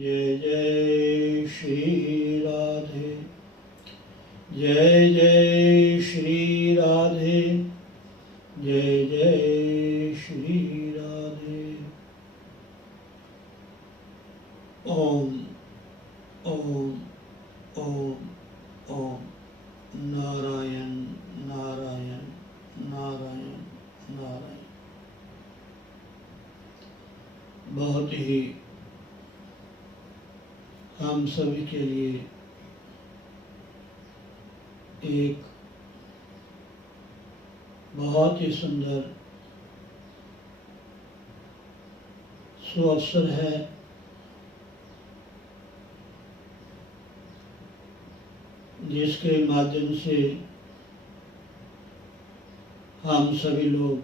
जय जय श्री राधे, जय जय श्री राधे, जय जय श्री राधे। ओम ओम ओम ओम। नारायण नारायण नारायण नारायण। बहुत ही हम सभी के लिए एक बहुत ही सुंदर सुअवसर है जिसके माध्यम से हम सभी लोग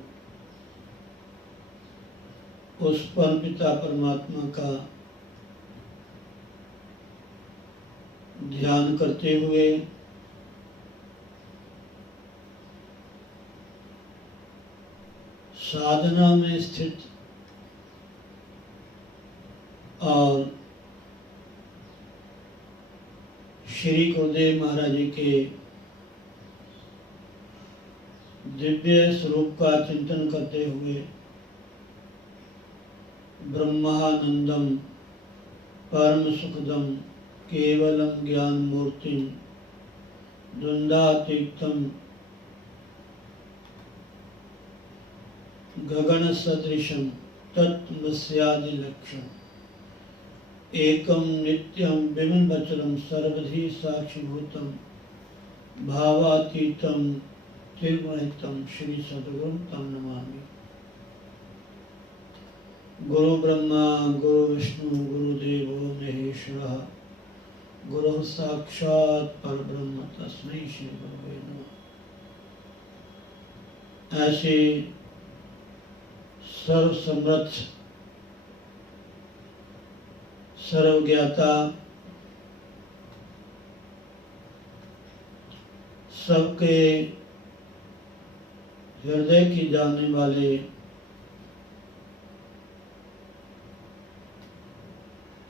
उस परमपिता परमात्मा का ध्यान करते हुए साधना में स्थित और श्री गुरुदेव महाराज जी के दिव्य स्वरूप का चिंतन करते हुए ब्रह्मानंदम परम सुखदम केवलम ज्ञान मूर्तिम द्वंद्वातीतम गगन सदृशम तत्मस्यादि लक्ष्यम एकम नित्यम बिंबचरम सर्वधि साक्षिभूतम भावातीतम त्रिगुणितम श्री सद्गुरुं तम नमामि। गुरु ब्रह्मा गुरु विष्णु गुरुदेवो महेश्वरः गुरु साक्षात् परब्रह्म तस्मै श्री गुरवे नमः। ऐसे सर्वसमर्थ सर्वज्ञाता सबके हृदय की जानने वाले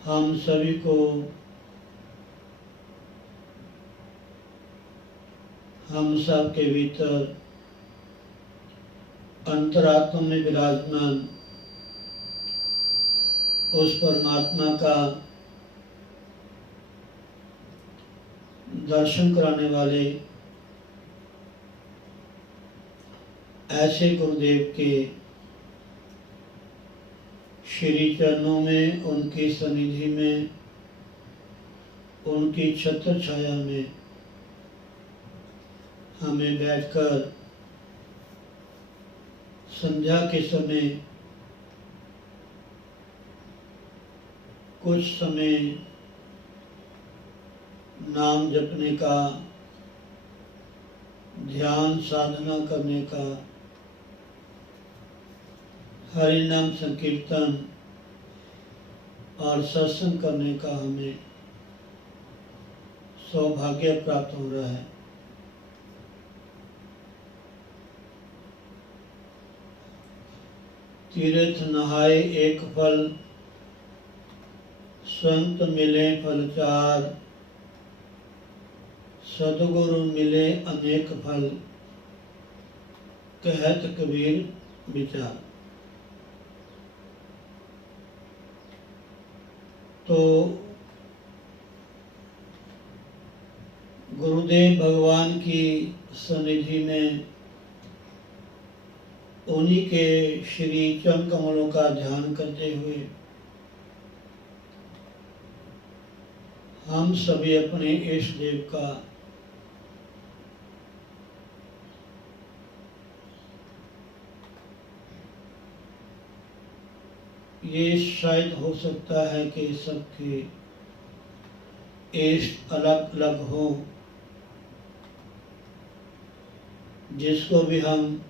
हम सभी को हम सब के भीतर अंतरात्मा में विराजमान उस परमात्मा का दर्शन कराने वाले ऐसे गुरुदेव के श्री चरणों में, उनकी सन्निधि में, उनकी छत्र छाया में हमें बैठकर संध्या के समय कुछ समय नाम जपने का, ध्यान साधना करने का, हरि नाम संकीर्तन और सत्संग करने का हमें सौभाग्य प्राप्त हो रहा है। तीर्थ नहाए एक फल, संत मिले फल चार, सद्गुरु मिले अनेक फल, कहत कबीर विचार। तो गुरुदेव भगवान की सन्निधि में उन्हीं के श्री चरण कमलों का ध्यान करते हुए हम सभी अपने इष्ट देव का ये शायद हो सकता है कि सबके इष्ट अलग अलग हो, जिसको भी हम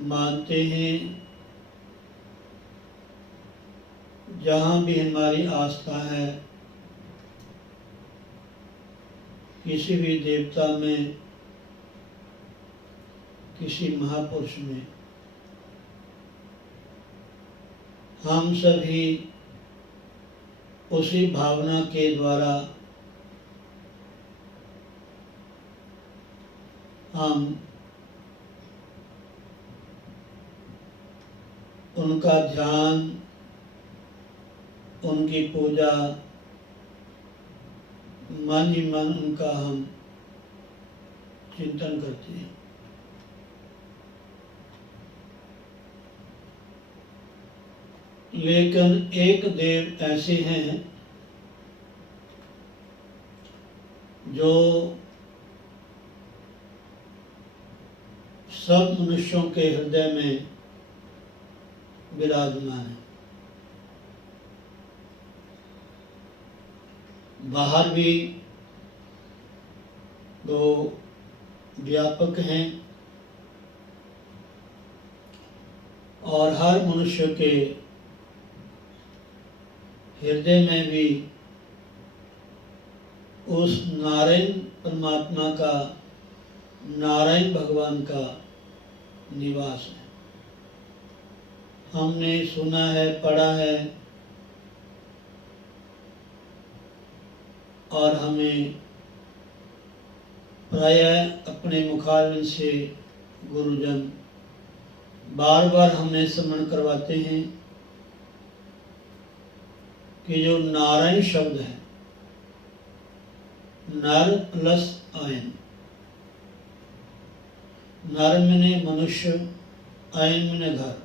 मानते हैं, जहाँ भी हमारी आस्था है, किसी भी देवता में, किसी महापुरुष में, हम सभी उसी भावना के द्वारा हम उनका ध्यान, उनकी पूजा, मन ही मन उनका हम चिंतन करते हैं। लेकिन एक देव ऐसे हैं जो सब मनुष्यों के हृदय में विराजमान है। बाहर भी वो व्यापक हैं और हर मनुष्य के हृदय में भी उस नारायण परमात्मा का, नारायण भगवान का निवास है। हमने सुना है, पढ़ा है और हमें प्रायः अपने मुखारविंद से गुरुजन बार बार हमें स्मरण करवाते हैं कि जो नारायण शब्द है, नर प्लस आयन, नर मने मनुष्य, आयन मने घर।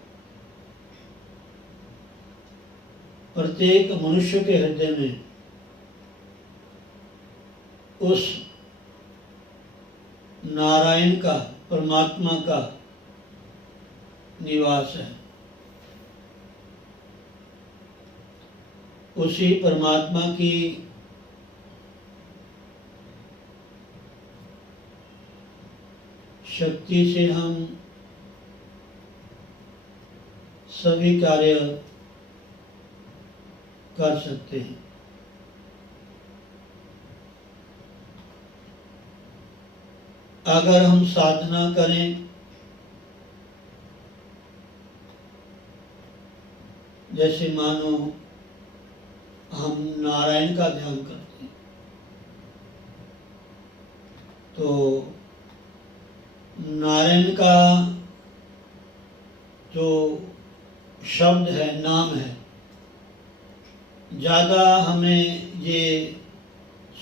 प्रत्येक मनुष्य के हृदय में उस नारायण का, परमात्मा का निवास है। उसी परमात्मा की शक्ति से हम सभी कार्य कर सकते हैं। अगर हम साधना करें, जैसे मानो हम नारायण का ध्यान करते हैं, तो नारायण का जो शब्द है, नाम है, ज़्यादा हमें ये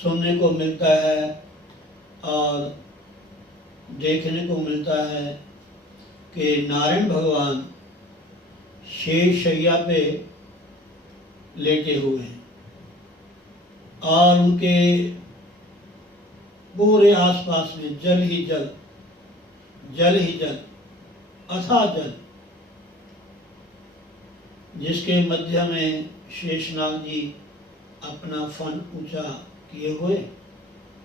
सुनने को मिलता है और देखने को मिलता है कि नारायण भगवान शेष शैया पे लेटे हुए हैं और उनके पूरे आसपास में जल ही जल, जल ही जल, अथाह जल, जिसके मध्य में शेषनाग जी अपना फन ऊंचा किए हुए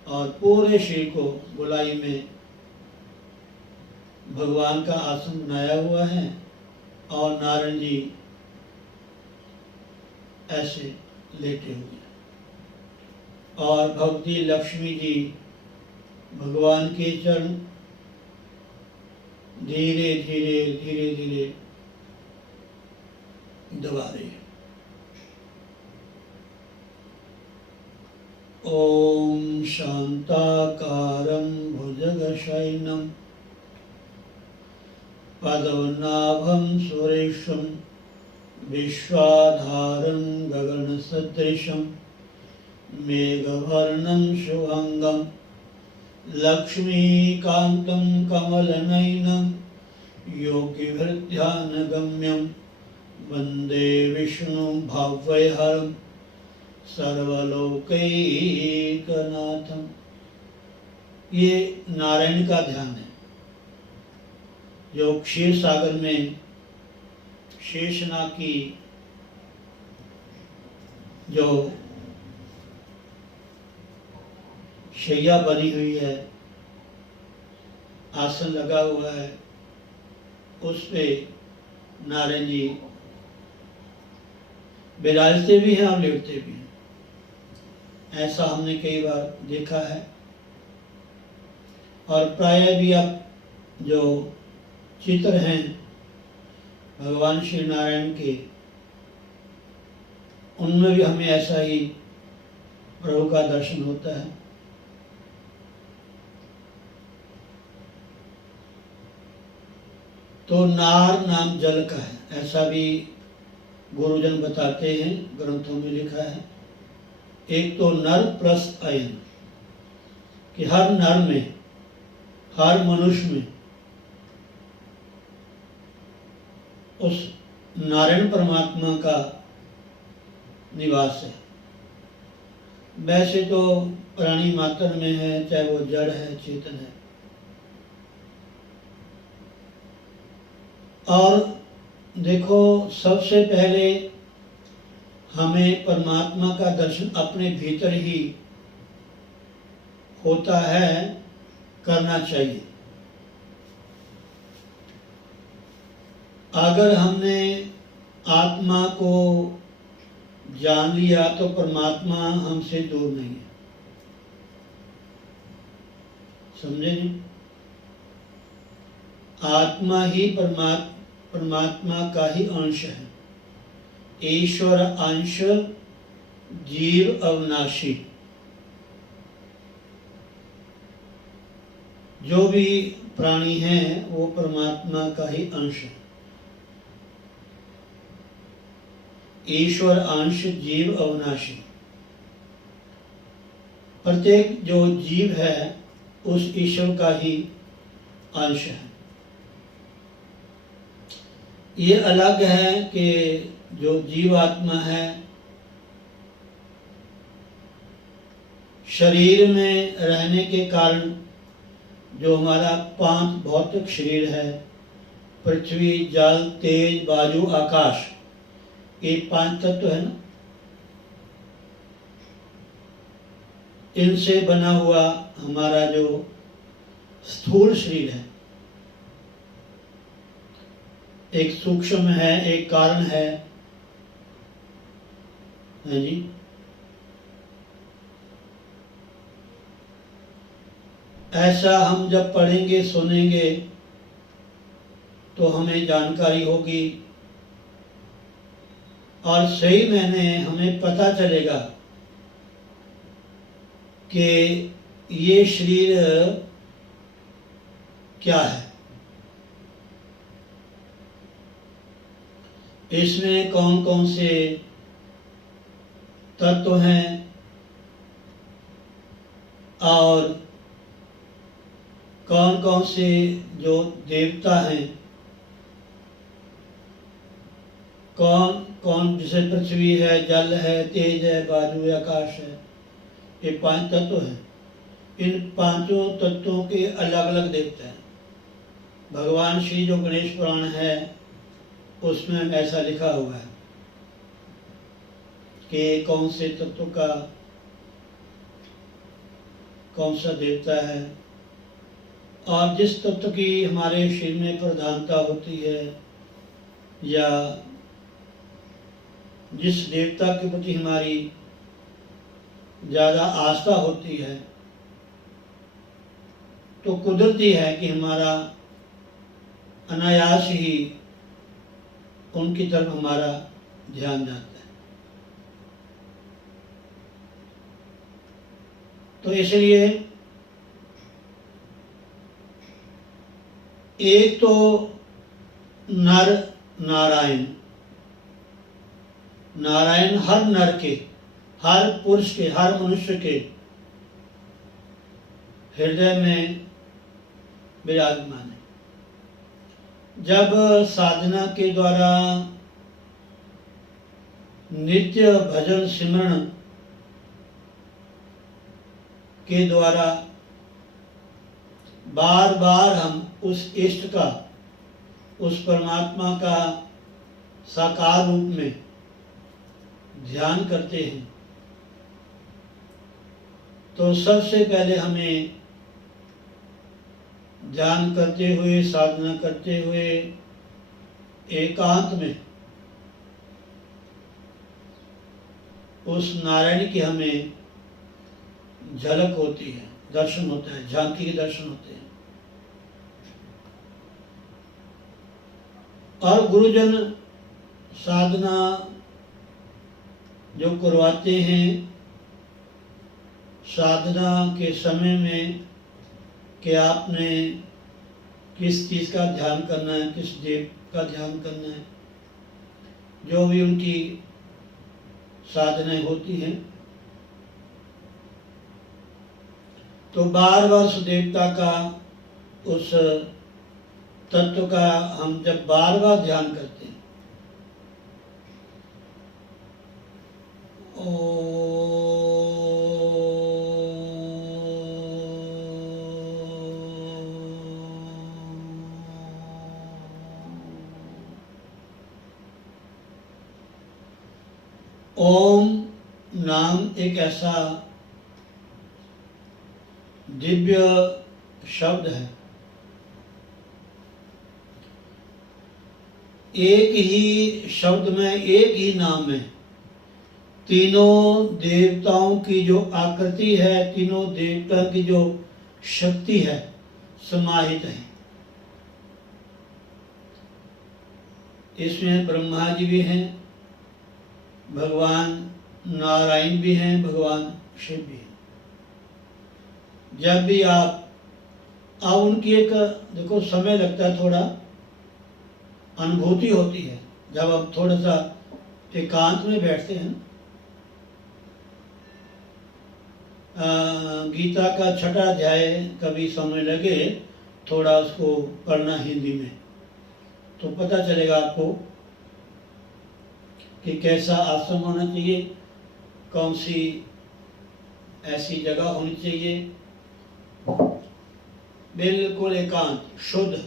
और पूरे शरीर को गोलाई में भगवान का आसन बनाया हुआ है और नारायण जी ऐसे लेटे हुए और भगवती लक्ष्मी जी भगवान के चरण धीरे धीरे धीरे धीरे दबा रहे हैं। ओम शांताकारं भुजगशयनं पद्मनाभं सुरेशं विश्वाधारं गगनसदृशं मेघवर्णं शुभंगं लक्ष्मीकान्तं कमलनयनं योगिभिर्ध्यानगम्यं वन्दे विष्णुं भव्यहरं सर्वलोकैकनाथं। ये नारायण का ध्यान है जो क्षीर सागर में शेषनाग की जो शैया बनी हुई है, आसन लगा हुआ है, उस पे नारायण जी विराजते भी हैं और लेटते भी हैं। ऐसा हमने कई बार देखा है और प्रायः भी अब जो चित्र हैं भगवान श्री नारायण के, उनमें भी हमें ऐसा ही प्रभु का दर्शन होता है। तो नार नाम जल का है, ऐसा भी गुरुजन बताते हैं, ग्रंथों में लिखा है। एक तो नर प्लस अयन, कि हर नर में, हर मनुष्य में उस नारायण परमात्मा का निवास है। वैसे तो प्राणी मात्र में है, चाहे वो जड़ है चेतन है। और देखो, सबसे पहले हमें परमात्मा का दर्शन अपने भीतर ही होता है, करना चाहिए। अगर हमने आत्मा को जान लिया तो परमात्मा हमसे दूर नहीं है, समझे नहीं? आत्मा ही परमात्मा का ही अंश है। ईश्वर अंश, जीव अविनाशी। जो भी प्राणी हैं वो परमात्मा का ही अंश है। ईश्वर अंश, जीव अविनाशी। प्रत्येक जो जीव है उस ईश्वर का ही अंश है। ये अलग है कि जो जीवात्मा है शरीर में रहने के कारण, जो हमारा पांच भौतिक शरीर है, पृथ्वी, जल, तेज, वायु, आकाश, ये पांच तत्व है ना, इनसे बना हुआ हमारा जो स्थूल शरीर है, एक सूक्ष्म है, एक कारण है जी। ऐसा हम जब पढ़ेंगे सुनेंगे तो हमें जानकारी होगी और सही मैंने हमें पता चलेगा कि ये शरीर क्या है, इसमें कौन कौन से तत्व हैं और कौन कौन से जो देवता हैं, कौन कौन, जैसे पृथ्वी है, जल है, तेज है, वायु है, आकाश है, ये पांच तत्व हैं। इन पांचों तत्वों के अलग अलग देवता हैं। भगवान श्री जो गणेश पुराण है उसमें ऐसा लिखा हुआ है कि कौन से तत्व का कौन सा देवता है, और जिस तत्व की हमारे शरीर में प्रधानता होती है या जिस देवता के प्रति हमारी ज़्यादा आस्था होती है, तो कुदरती है कि हमारा अनायास ही उनकी तरफ हमारा ध्यान जाता है। तो इसलिए एक तो नर नारायण, नारायण हर नर के, हर पुरुष के, हर मनुष्य के हृदय में विराजमान है। जब साधना के द्वारा नित्य भजन सिमरण के द्वारा बार बार हम उस इष्ट का, उस परमात्मा का साकार रूप में ध्यान करते हैं, तो सबसे पहले हमें ध्यान करते हुए, साधना करते हुए एकांत में उस नारायण की हमें झलक होती है, दर्शन होता है, झांकी के दर्शन होते हैं। और गुरुजन साधना जो करवाते हैं साधना के समय में कि आपने किस चीज़ का ध्यान करना है, किस देव का ध्यान करना है, जो भी उनकी साधनाएं होती हैं, तो बार बार उस देवता का, उस तत्व का हम जब बार बार ध्यान करते हैं, ओम नाम एक ऐसा दिव्य शब्द है, एक ही शब्द में एक ही नाम है, तीनों देवताओं की जो आकृति है, तीनों देवताओं की जो शक्ति है समाहित है। इसमें ब्रह्मा जी भी हैं, भगवान नारायण भी हैं, भगवान शिव भी हैं। जब भी आप उनकी एक देखो समय लगता है, थोड़ा अनुभूति होती है जब हम थोड़ा सा एकांत में बैठते हैं। गीता का 6वां अध्याय कभी समय लगे थोड़ा उसको पढ़ना हिंदी में, तो पता चलेगा आपको कि कैसा आश्रम होना चाहिए, कौन सी ऐसी जगह होनी चाहिए, बिल्कुल एकांत शुद्ध।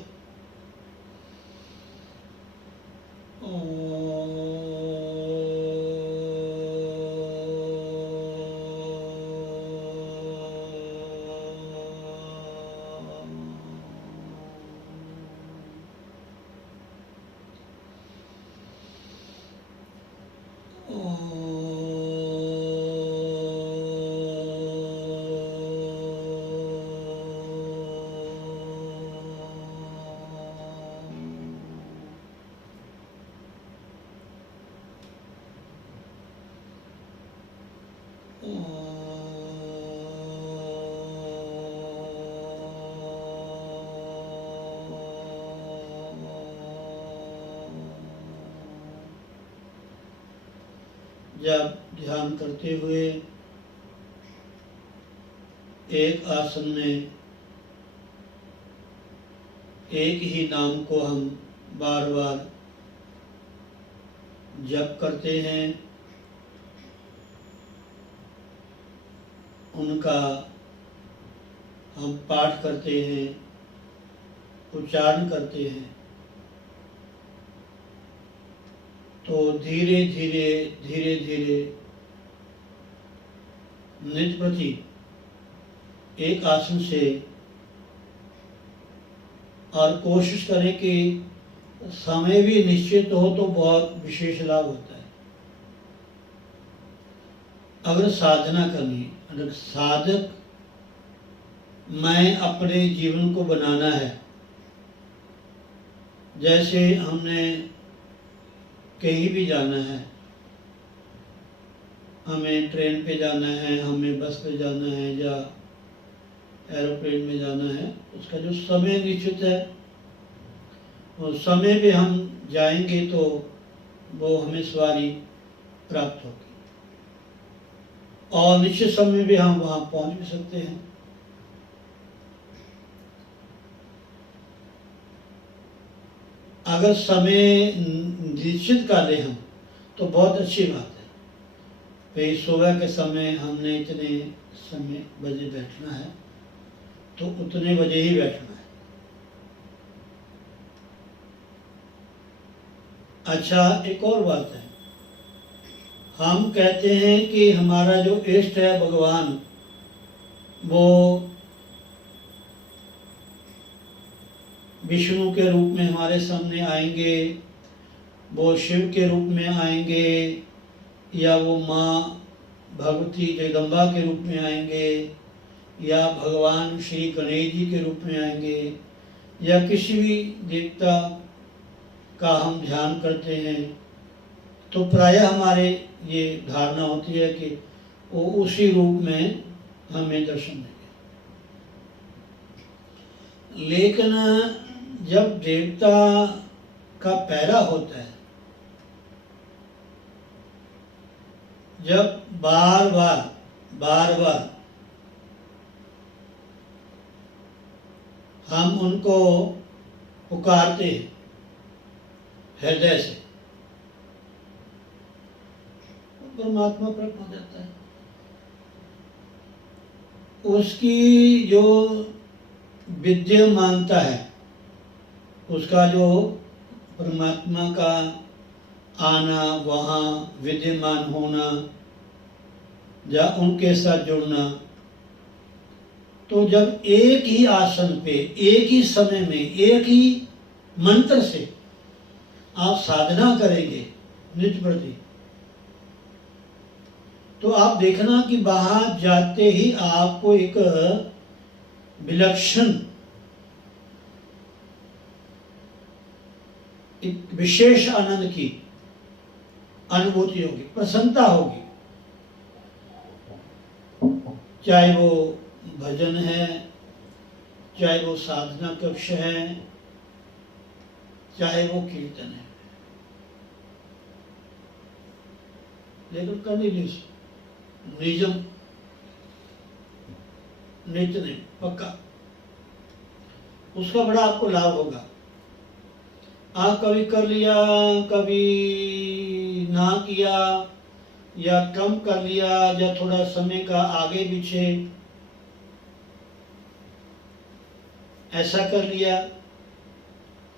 जब ध्यान करते हुए एक आसन में एक ही नाम को हम बार बार जप करते हैं, उनका हम पाठ करते हैं, उच्चारण करते हैं, तो धीरे धीरे धीरे धीरे निज प्रति एक आसन से, और कोशिश करें कि समय भी निश्चित हो तो बहुत विशेष लाभ होता है। अगर साधना करनी है, अगर साधक मैं अपने जीवन को बनाना है, जैसे हमने कहीं भी जाना है, हमें ट्रेन पे जाना है, हमें बस पे जाना है या एरोप्लेन में जाना है, उसका जो समय निश्चित है, उस समय पे हम जाएंगे तो वो हमें सवारी प्राप्त होगी, और निश्चित समय भी हम वहाँ पहुँच भी सकते हैं। अगर समय निश्चित कर लें हम तो बहुत अच्छी बात है। भाई सुबह के समय हमने इतने समय बजे बैठना है तो उतने बजे ही बैठना है। अच्छा, एक और बात है, हम कहते हैं कि हमारा जो इष्ट है भगवान, वो विष्णु के रूप में हमारे सामने आएंगे, वो शिव के रूप में आएंगे, या वो माँ भगवती जगदम्बा के रूप में आएंगे, या भगवान श्री गणेश जी के रूप में आएंगे, या किसी भी देवता का हम ध्यान करते हैं तो प्रायः हमारे ये धारणा होती है कि वो उसी रूप में हमें दर्शन देंगे। लेकिन जब देवता का पैरा होता है, जब बार बार हम उनको पुकारते हैं हृदय से, परमात्मा प्रकट हो जाता है। उसकी जो विद्यमानता है, उसका जो परमात्मा का आना, वहाँ विद्यमान होना या उनके साथ जुड़ना, तो जब एक ही आसन पे, एक ही समय में, एक ही मंत्र से आप साधना करेंगे नित्य प्रति, तो आप देखना कि बाहर जाते ही आपको एक विलक्षण, एक विशेष आनंद की अनुभूति होगी, प्रसन्नता होगी। चाहे वो भजन है, चाहे वो साधना कक्ष है, चाहे वो कीर्तन है, लेकिन कंटिन्यूस निजम नित्य नहीं, पक्का, उसका बड़ा आपको लाभ होगा। आप कभी कर लिया, कभी ना किया, या कम कर लिया, या थोड़ा समय का आगे पीछे ऐसा कर लिया,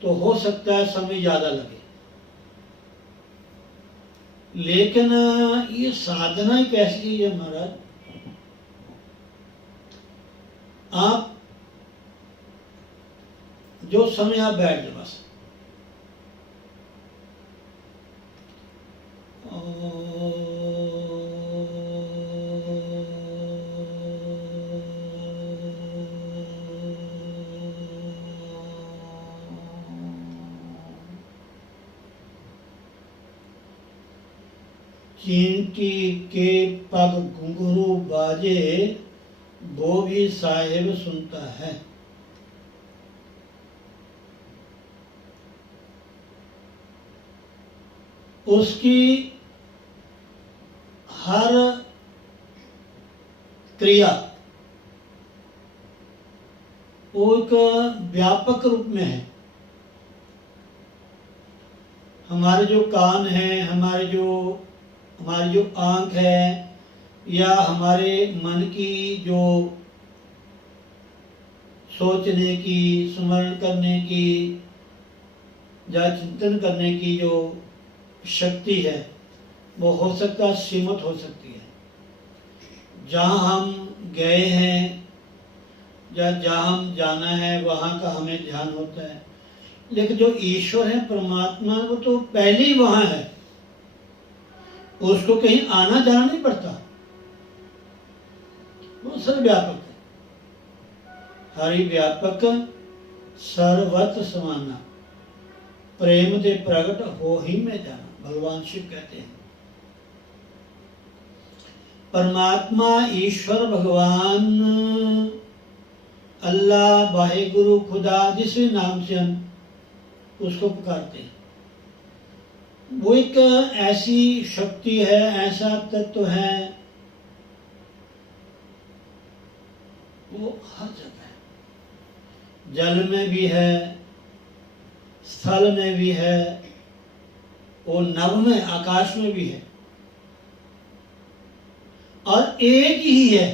तो हो सकता है समय ज्यादा लगे। लेकिन ये साधना एक ऐसी चीज है महाराज, आप जो समय आप बैठ जाए बस, चींटी के पग घुंघरू बाजे, वो भी साहिब सुनता है। उसकी हर क्रिया वो एक व्यापक रूप में है। हमारे जो कान हैं, हमारी जो आंख है, या हमारे मन की जो सोचने की, स्मरण करने की या चिंतन करने की जो शक्ति है, वो हो सकता है सीमित हो सकती है। जहाँ हम गए हैं या जहाँ हम जाना है, वहाँ का हमें ध्यान होता है। लेकिन जो ईश्वर है, परमात्मा, वो तो पहले ही वहाँ है, उसको कहीं आना जाना नहीं पड़ता, वो सर्वव्यापक है। हरि व्यापक सर्वत्र समाना, प्रेम दे प्रगट हो ही में जाना, भगवान शिव कहते हैं। परमात्मा, ईश्वर, भगवान, अल्लाह, वाहिगुरु, खुदा, जिस भी नाम से हम उसको पुकारते हैं, वो एक ऐसी शक्ति है, ऐसा तत्व है, वो हर जगह है। जल में भी है, स्थल में भी है, वो नभ में, आकाश में भी है, और एक ही है।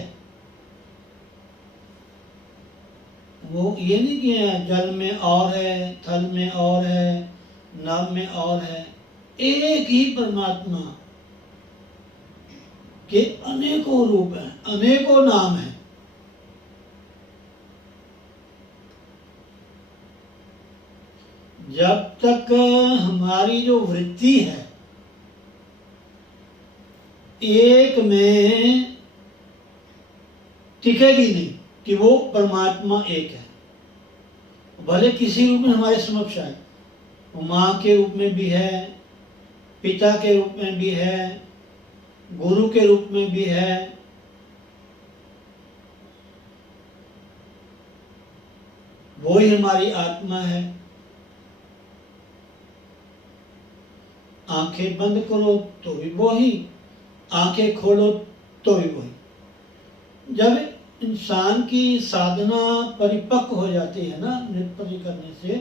वो ये नहीं कि जल में और है, थल में और है, नभ में और है। एक ही परमात्मा के अनेकों रूप हैं, अनेकों नाम हैं। जब तक हमारी जो वृत्ति है एक में टिकेगी नहीं कि वो परमात्मा एक है, भले किसी रूप में हमारे समक्ष आए। वो माँ के रूप में भी है, पिता के रूप में भी है, गुरु के रूप में भी है। वो ही हमारी आत्मा है। आंखें बंद करो तो भी वो ही, आंखें खोलो तो भी वही। जब इंसान की साधना परिपक्व हो जाती है ना निष्पत्ति करने से,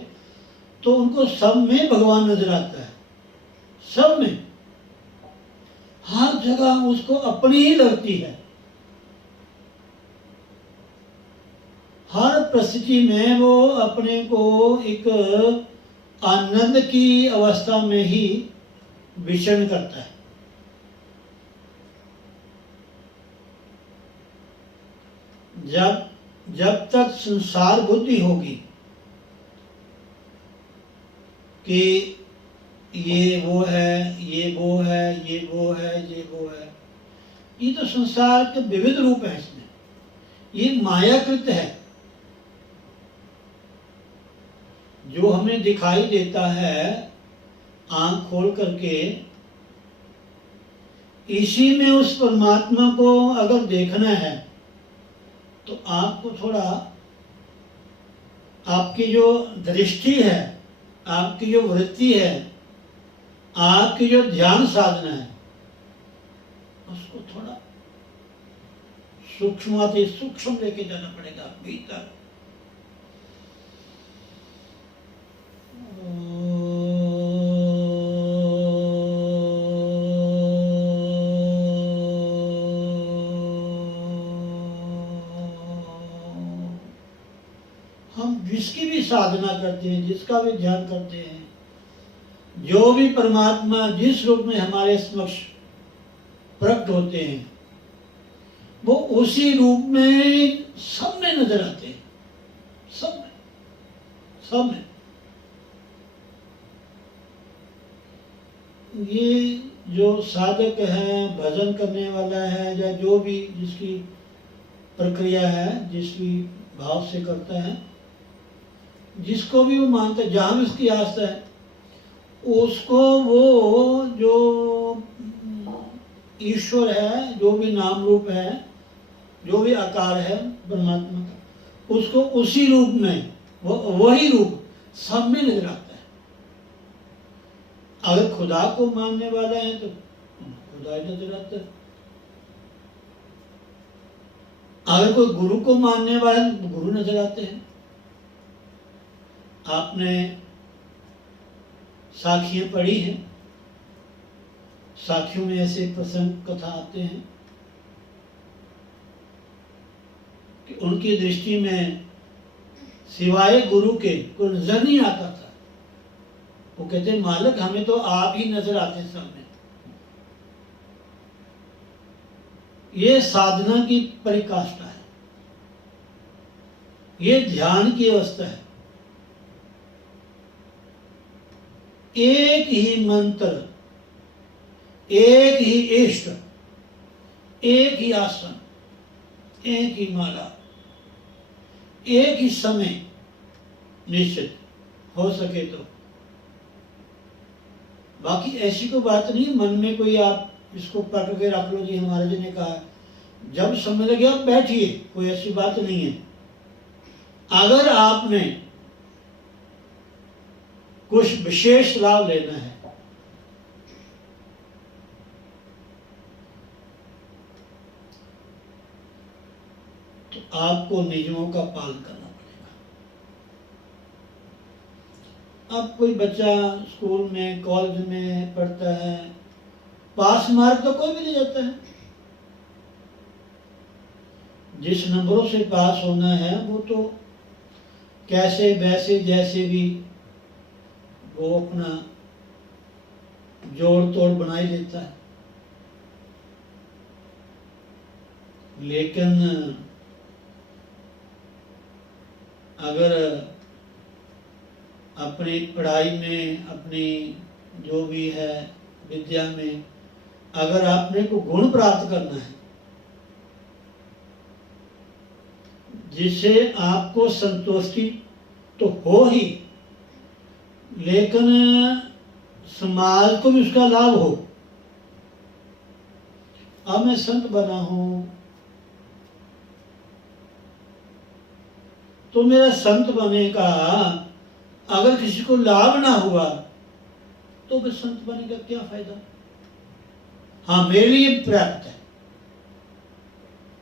तो उनको सब में भगवान नजर आता है, सब में, हर जगह उसको अपनी ही लगती है। हर परिस्थिति में वो अपने को एक आनंद की अवस्था में ही विचरण करता है। जब तक संसार बुद्धि होगी कि ये वो है, ये वो है, ये वो है, ये वो है, ये तो संसार के विविध रूप है। इसमें ये मायाकृत है। जो हमें दिखाई देता है आंख खोल करके, इसी में उस परमात्मा को अगर देखना है तो आपको थोड़ा, आपकी जो दृष्टि है, आपकी जो वृत्ति है, आपकी जो ध्यान साधना है, उसको थोड़ा सूक्ष्म सूक्ष्म लेके जाना पड़ेगा भीतर। हम जिसकी भी साधना करते हैं, जिसका भी ध्यान करते हैं, जो भी परमात्मा जिस रूप में हमारे समक्ष प्रकट होते हैं, वो उसी रूप में सब में नजर आते हैं, सब में, सब में। ये जो साधक है, भजन करने वाला है, या जो भी जिसकी प्रक्रिया है, जिस भी भाव से करता है, जिसको भी वो मानता है, जहाँ भी उसकी आस्था है, उसको वो जो ईश्वर है, जो भी नाम रूप है, जो भी आकार है परमात्मा का, उसको उसी रूप में, वही रूप सब में नजर आता है। अगर खुदा को मानने वाला है तो खुदा ही नजर आता है। अगर कोई गुरु को मानने वाला है तो गुरु नजर आते हैं। आपने साखियां पढ़ी हैं, साखियों में ऐसे प्रसंग कथा आते हैं कि उनकी दृष्टि में सिवाय गुरु के कोई नजर नहीं आता था। वो कहते मालिक हमें तो आप ही नजर आते हैं सामने। ये साधना की परिकाष्ठा है, ये ध्यान की अवस्था है। एक ही मंत्र, एक ही इष्ट, एक ही आसन, एक ही माला, एक ही समय निश्चित हो सके तो। बाकी ऐसी कोई बात नहीं मन में कोई आप इसको पकड़ के रख लो जी, महाराज जी ने कहा जब समय लगे आप बैठिए, कोई ऐसी बात नहीं है। अगर आपने कुछ विशेष लाभ लेना है तो आपको नियमों का पालन करना पड़ेगा। अब कोई बच्चा स्कूल में, कॉलेज में पढ़ता है, पास मार्क तो कोई भी ले जाता है। जिस नंबरों से पास होना है वो तो कैसे वैसे जैसे भी वो अपना जोड़ तोड़ बना ही लेता है। लेकिन अगर अपनी पढ़ाई में, अपनी जो भी है विद्या में, अगर आपने को गुण प्राप्त करना है जिससे आपको संतुष्टि तो हो ही, लेकिन समाज को भी उसका लाभ हो। अब मैं संत बना हूं तो मेरा संत बनने का अगर किसी को लाभ ना हुआ तो फिर संत बनने का क्या फायदा। हाँ, मेरे लिए पर्याप्त है,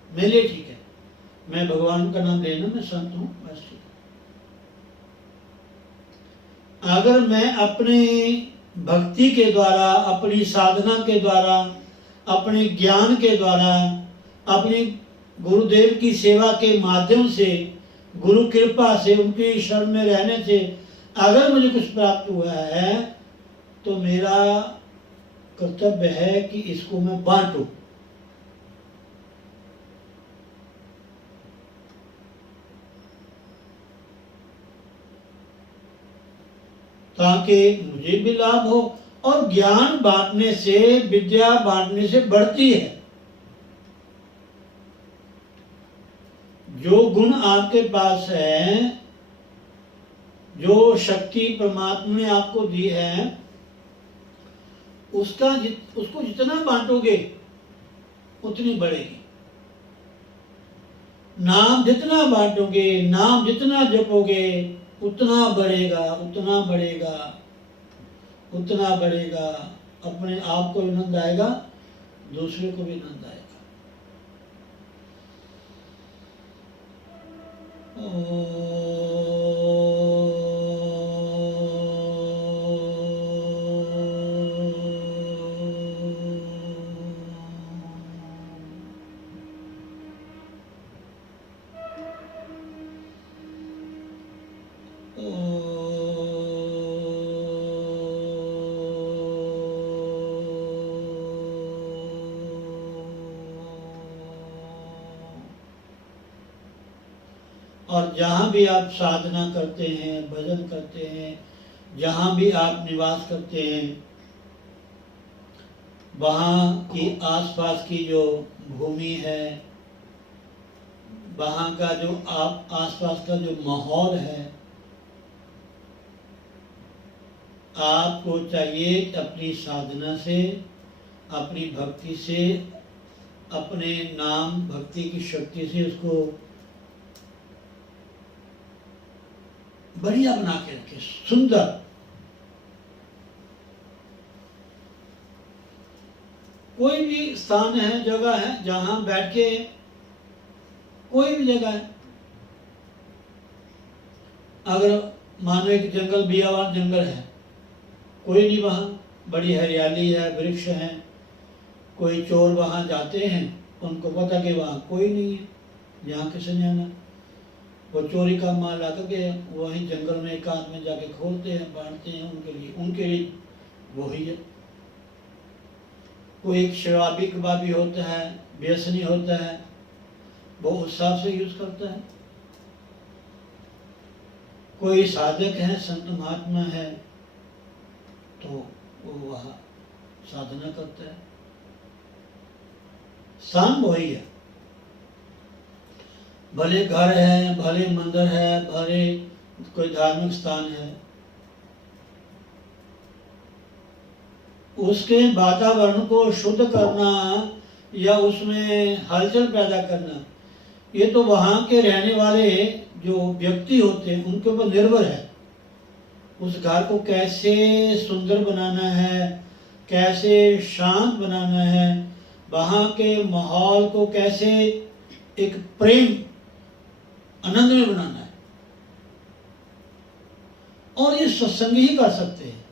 मेरे लिए ठीक है, मैं भगवान का नाम लेना, मैं संत हूं, बस ठीक है। अगर मैं अपनी भक्ति के द्वारा, अपनी साधना के द्वारा, अपने ज्ञान के द्वारा, अपनी गुरुदेव की सेवा के माध्यम से, गुरु कृपा से, उनकी शरण में रहने से अगर मुझे कुछ प्राप्त हुआ है तो मेरा कर्तव्य है कि इसको मैं बांटूं। ताकि मुझे भी लाभ हो। और ज्ञान बांटने से, विद्या बांटने से बढ़ती है। जो गुण आपके पास है, जो शक्ति परमात्मा ने आपको दी है, उसको जितना बांटोगे उतनी बढ़ेगी। नाम जितना बांटोगे, नाम जितना जपोगे, उतना बढ़ेगा, उतना बढ़ेगा, उतना बढ़ेगा। अपने आप को भी आनंद आएगा, दूसरे को भी आनंद आएगा। और जहाँ भी आप साधना करते हैं, भजन करते हैं, जहाँ भी आप निवास करते हैं, वहाँ की आसपास की जो भूमि है, वहाँ का जो आप आसपास का जो माहौल है, आपको चाहिए अपनी साधना से, अपनी भक्ति से, अपने नाम भक्ति की शक्ति से उसको बढ़िया बना के रखे, सुंदर। कोई भी स्थान है, जगह है, जहां बैठ के, कोई भी जगह है, अगर मानो एक जंगल, बियावान जंगल है, कोई नहीं वहां, बड़ी हरियाली है, वृक्ष है, कोई चोर वहां जाते हैं, उनको पता कि वहां कोई नहीं है, यहाँ किसने जाना, वो चोरी का माल आकर के वहीं जंगल में एकांत में जाके खोलते हैं, बांटते हैं, उनके लिए वही है। कोई एक शराबी कबाबी होता है, व्यसनी होता है, वो उस हिसाब से यूज करता है। कोई साधक है, संत महात्मा है, तो वो वहाँ साधना करता है। स्थान वही है, भले घर है, भले मंदिर है, भले कोई धार्मिक स्थान है, उसके वातावरण को शुद्ध करना या उसमें हलचल पैदा करना, ये तो वहाँ के रहने वाले जो व्यक्ति होते हैं उनके ऊपर निर्भर है। उस घर को कैसे सुंदर बनाना है, कैसे शांत बनाना है, वहाँ के माहौल को कैसे एक प्रेम आनंद में बनाना है। और ये सत्संग ही कर सकते हैं,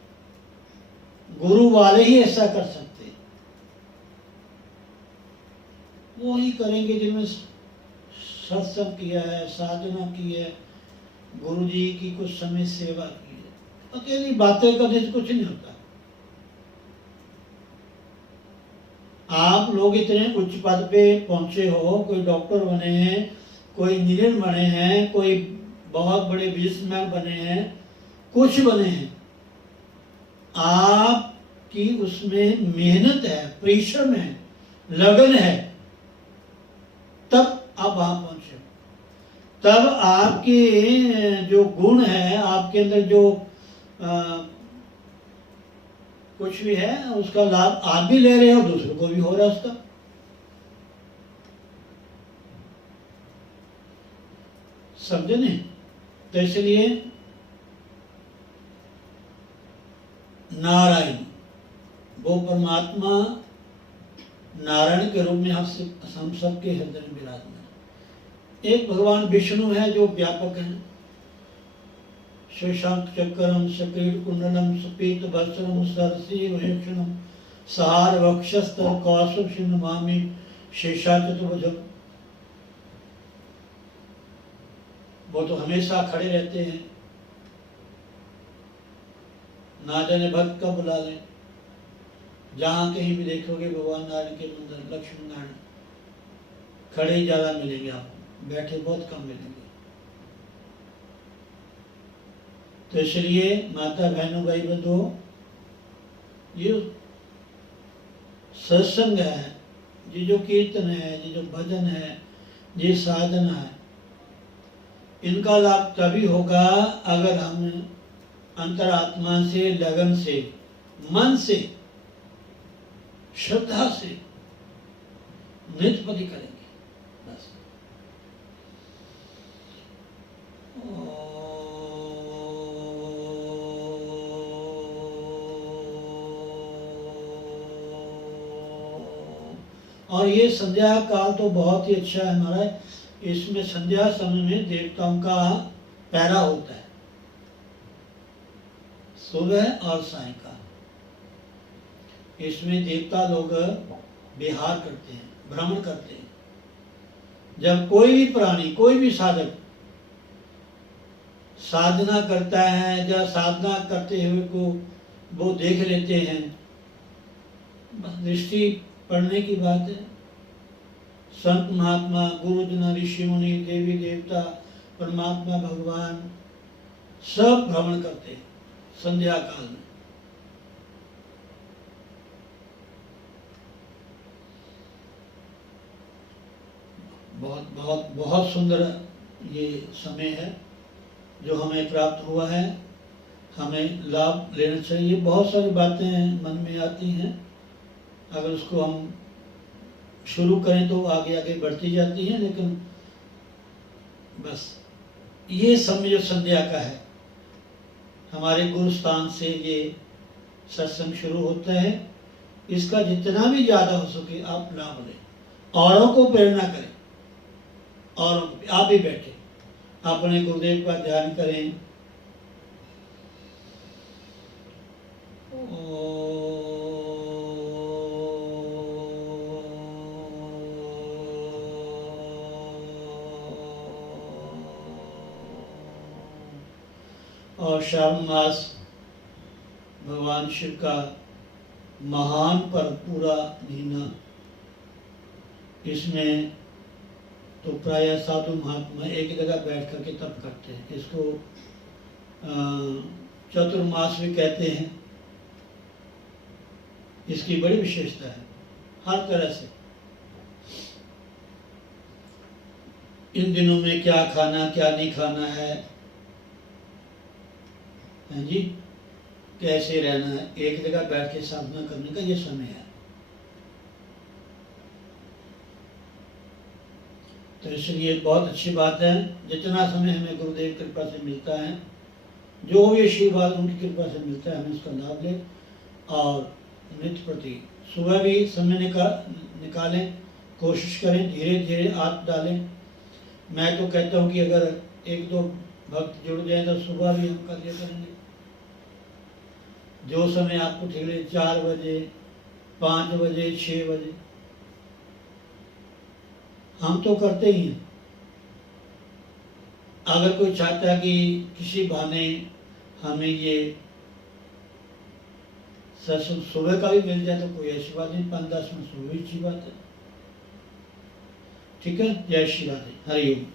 गुरु वाले ही ऐसा कर सकते हैं। वो ही करेंगे जिनमें सत्संग किया है, साधना की है, गुरु जी की कुछ समय सेवा की है। अकेली बातें करने से कुछ नहीं होता। आप लोग इतने उच्च पद पे पहुंचे हो, कोई डॉक्टर बने हैं, कोई इंजीनियर बने हैं, कोई बहुत बड़े बिजनेसमैन बने हैं, कुछ बने हैं, आपकी उसमें मेहनत है, परिश्रम है, लगन है, तब आप वहां पहुंचे। तब आपके जो गुण है, आपके अंदर जो कुछ भी है उसका लाभ आप भी ले रहे हो, दूसरों को भी हो रहा है उसका। समझे नहीं? तो इसलिए नारायण वो परमात्मा नारायण के रूप में हम सबके हृदय में विराजमान। एक भगवान विष्णु है जो व्यापक हैं। शशांक चक्रम सक्रीड कुंडलम सुपीत वस्त्रम सरसी वक्षणम सहार वक्षस्तर कौशुभ नमामि शेषा चतुर्भुजम। वो तो हमेशा खड़े रहते हैं, ना जाने भक्त कब बुला लें। जहाँ कहीं भी देखोगे भगवान नारायण के मंदिर, लक्ष्मी नारायण खड़े ही ज्यादा मिलेंगे आपको, बैठे बहुत कम मिलेंगे। तो इसलिए माता बहनों भाई बंधुओं, ये सत्संग है, ये जो कीर्तन है, ये जो भजन है, ये साधना है, इनका लाभ तभी होगा अगर हम अंतरात्मा से, लगन से, मन से, श्रद्धा से नृत्यपति करेंगे। बस और ये संध्या काल तो बहुत ही अच्छा है हमारा। इसमें संध्या समय में देवताओं का पहरा होता है, सुबह और सायंकाल। इसमें देवता लोग विहार करते हैं, भ्रमण करते हैं। जब कोई भी प्राणी, कोई भी साधक साधना करता है या साधना करते हुए को वो देख लेते हैं, बस दृष्टि पड़ने की बात है। संत महात्मा, गुरुजन, ऋषि मुनि, देवी देवता, परमात्मा भगवान सब भ्रमण करते हैं संध्या काल में। बहुत बहुत बहुत सुंदर ये समय है जो हमें प्राप्त हुआ है। हमें लाभ लेना चाहिए। बहुत सारी बातें मन में आती हैं, अगर उसको हम शुरू करें तो आगे आगे बढ़ती जाती हैं, लेकिन बस ये समय जो संध्या का है, हमारे गुरु स्थान से ये सत्संग शुरू होता है। इसका जितना भी ज़्यादा हो सके आप लाभ लें, औरों को प्रेरणा करें। और आप भी बैठे अपने गुरुदेव का ध्यान करें। और श्रावण मास भगवान शिव का महान पर्व, पूरा महीना, इसमें तो प्रायः साधु महात्मा एक जगह बैठ करके तप करते हैं। इसको चतुर्मास भी कहते हैं। इसकी बड़ी विशेषता है हर तरह से। इन दिनों में क्या खाना क्या नहीं खाना है जी, कैसे रहना है, एक जगह बैठ के साधना करने का ये समय है। तो इसलिए बहुत अच्छी बात है। जितना समय हमें गुरुदेव की कृपा से मिलता है, जो भी आशीर्वाद उनकी कृपा से मिलता है, हमें उसका लाभ लें। और नित्य प्रति सुबह भी समय निकालें, कोशिश करें, धीरे धीरे आप डालें। मैं तो कहता हूँ कि अगर एक दो भक्त जुड़ जाए तो सुबह भी हम कर लिया करेंगे। जो समय आपको ठीक लगे, 4 बजे, 5 बजे, 6 बजे, हम तो करते ही हैं। अगर कोई चाहता है कि किसी बहाने हमें ये सत्संग सुबह का भी मिल जाए तो कोई ऐसी बात नहीं, 5-10 मिनट सुबह अच्छी बात है। ठीक है। जय श्री राधे, हरि ओम।